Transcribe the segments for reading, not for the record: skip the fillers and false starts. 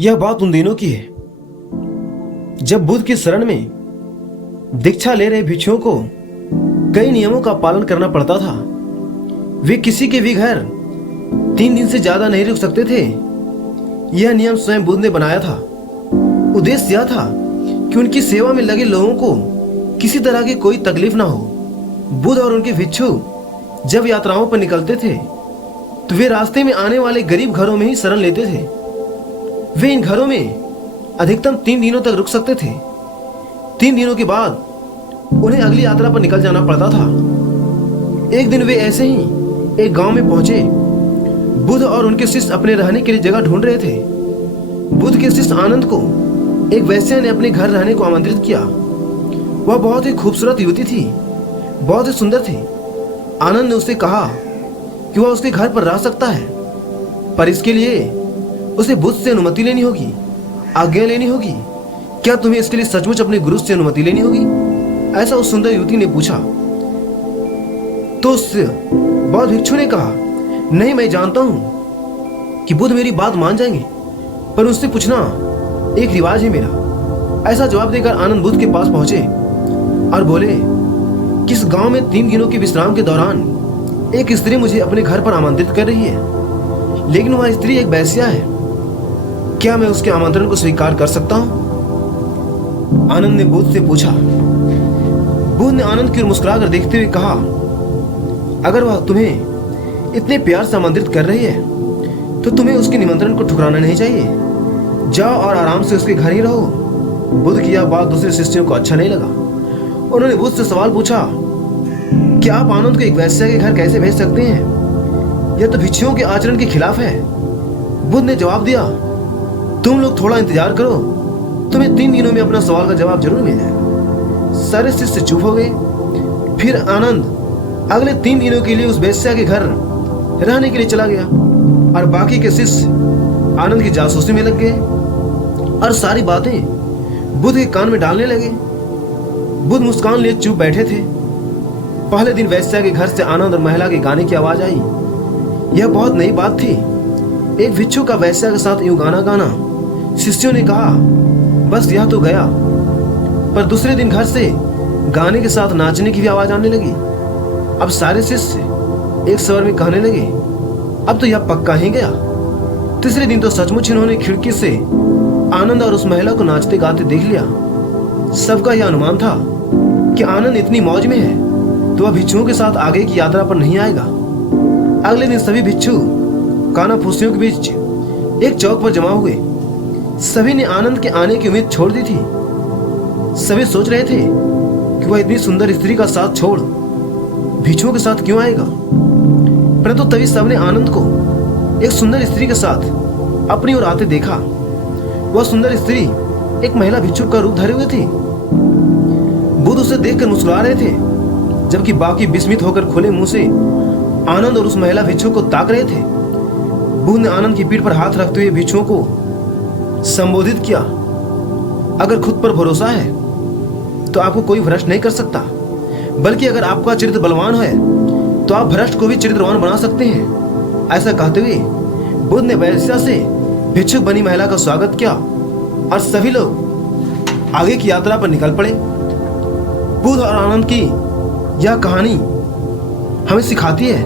यह बात उन दिनों की है जब बुद्ध की शरण में दीक्षा ले रहे भिक्षुओं को कई नियमों का पालन करना पड़ता था। वे किसी के भी घर 3 दिन से ज्यादा नहीं रुक सकते थे। यह नियम स्वयं बुद्ध ने बनाया था। उद्देश्य यह था कि उनकी सेवा में लगे लोगों को किसी तरह की कोई तकलीफ ना हो। बुद्ध और उनके भिक्षु जब यात्राओं पर निकलते थे तो वे रास्ते में आने वाले गरीब घरों में ही शरण लेते थे। वे इन घरों में अधिकतम 3 दिनों तक रुक सकते थे। 3 दिनों के बाद उन्हें अगली यात्रा पर निकल जाना पड़ता था। एक दिन वे ऐसे ही एक गांव में पहुंचे। बुद्ध और उनके शिष्य अपने रहने के लिए जगह ढूंढ रहे थे। बुद्ध के शिष्य आनंद को एक वैश्या ने अपने घर रहने को आमंत्रित किया। वह बहुत ही खूबसूरत युवती थी, बहुत ही सुंदर थी। आनंद ने उससे कहा कि वह उसके घर पर रह सकता है, पर इसके लिए उसे बुद्ध से अनुमति लेनी होगी, आज्ञा लेनी होगी। क्या तुम्हें इसके लिए सचमुच अपने गुरु से अनुमति लेनी होगी? ऐसा उस सुंदर युवती ने पूछा। तो उस बौद्ध भिक्षु ने कहा, नहीं, मैं जानता हूं कि बुद्ध मेरी बात मान जाएंगे, पर उससे पूछना एक रिवाज है मेरा। ऐसा जवाब देकर आनंद बुद्ध के पास पहुंचे और बोले, किस गांव में 3 दिनों के विश्राम के दौरान एक स्त्री मुझे अपने घर पर आमंत्रित कर रही है, लेकिन वह स्त्री एक वैश्या है। क्या मैं उसके आमंत्रण को स्वीकार कर सकता हूं? आनंद ने बुद्ध से पूछा। बुद्ध ने आनंद की ओर मुस्कुराकर देखते हुए कहा, अगर वह तुम्हें इतने प्यार से आमंत्रित कर रही है तो तुम्हें उसके निमंत्रण को ठुकराना नहीं चाहिए। जाओ और आराम से उसके घर ही रहो। बुद्ध की यह बात दूसरे शिष्यों को अच्छा नहीं लगा। उन्होंने बुद्ध से सवाल पूछा, क्या आप आनंद को एक वैश्या के घर कैसे भेज सकते हैं? यह तो भिक्षुओं के आचरण के खिलाफ है। बुद्ध ने जवाब दिया, तुम लोग थोड़ा इंतजार करो, तुम्हें 3 दिनों में अपना सवाल का जवाब जरूर मिल जाएगा। सारे शिष्य चुप हो गए। फिर आनंद अगले 3 दिनों के लिए उस वैश्या के घर रहने के लिए चला गया और बाकी के शिष्य आनंद की जासूसी में लग गए और सारी बातें बुद्ध के कान में डालने लगे। बुद्ध मुस्कान लिए चुप बैठे थे। पहले दिन वैश्या के घर से आनंद और महिला के गाने की आवाज आई। यह बहुत नई बात थी। एक भिक्षु का वैश्या के साथ यूं गाना गाना। शिष्यों ने कहा, बस यह तो गया। पर दूसरे दिन घर से गाने के साथ नाचने की भी आवाज आने लगी। अब सारे शिष्य एक स्वर में कहने लगे, अब तो यह पक्का ही गया। तीसरे दिन तो सचमुच इन्होंने खिड़की से आनंद और उस महिला को नाचते गाते देख लिया। सबका यह अनुमान था कि आनंद इतनी मौज में है तो वह भिक्षुओं के साथ आगे की यात्रा पर नहीं आएगा। अगले दिन सभी भिक्षु कानाफूसियों के बीच एक चौक पर जमा हुए। सभी ने आनंद के आने की उम्मीद छोड़ दी थी। सभी सोच रहे थे कि वह इतनी सुंदर स्त्री का साथ छोड़ भिक्षुओं के साथ क्यों आएगा। परंतु तभी सबने आनंद को एक सुंदर स्त्री के साथ अपनी ओर आते देखा। वह सुंदर स्त्री एक महिला भिक्षु का रूप धरे हुए थी। बुद्ध उसे देखकर मुस्कुरा रहे थे, जबकि बाकी विस्मित होकर खुले मुंह से आनंद और उस महिला भिक्षु को ताक रहे थे। बुद्ध ने आनंद की पीठ पर हाथ रखते हुए भिक्षुओं को संबोधित किया, अगर खुद पर भरोसा है तो आपको कोई भ्रष्ट नहीं कर सकता, बल्कि अगर आपका चरित्र बलवान है तो आप भ्रष्ट को भी चरित्रवान बना सकते हैं। ऐसा कहते हुए बुद्ध ने वैश्या से भिक्षुक बनी महिला का स्वागत किया और सभी लोग आगे की यात्रा पर निकल पड़े। बुद्ध और आनंद की यह कहानी हमें सिखाती है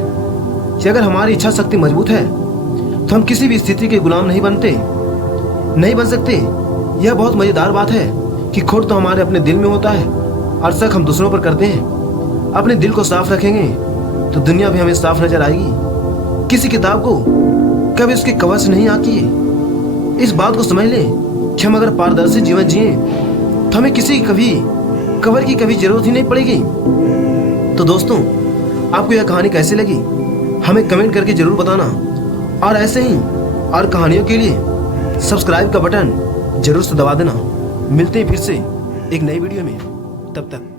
कि अगर हमारी इच्छा शक्ति मजबूत है तो हम किसी भी स्थिति के गुलाम नहीं बन सकते। यह बहुत मजेदार बात है कि खोट तो हमारे अपने दिल में होता है और शक हम दूसरों पर करते हैं। अपने दिल को साफ रखेंगे तो दुनिया भी हमें साफ नजर आएगी। किसी किताब को कभी उसके कवर से नहीं आंकिए। इस बात को समझ लें कि हम अगर पारदर्शी जीवन जिए तो हमें किसी कवर की कभी जरूरत ही नहीं पड़ेगी। तो दोस्तों, आपको यह कहानी कैसी लगी हमें कमेंट करके जरूर बताना, और ऐसे ही और कहानियों के लिए सब्सक्राइब का बटन जरूर से दबा देना। मिलते हैं फिर से एक नई वीडियो में, तब तक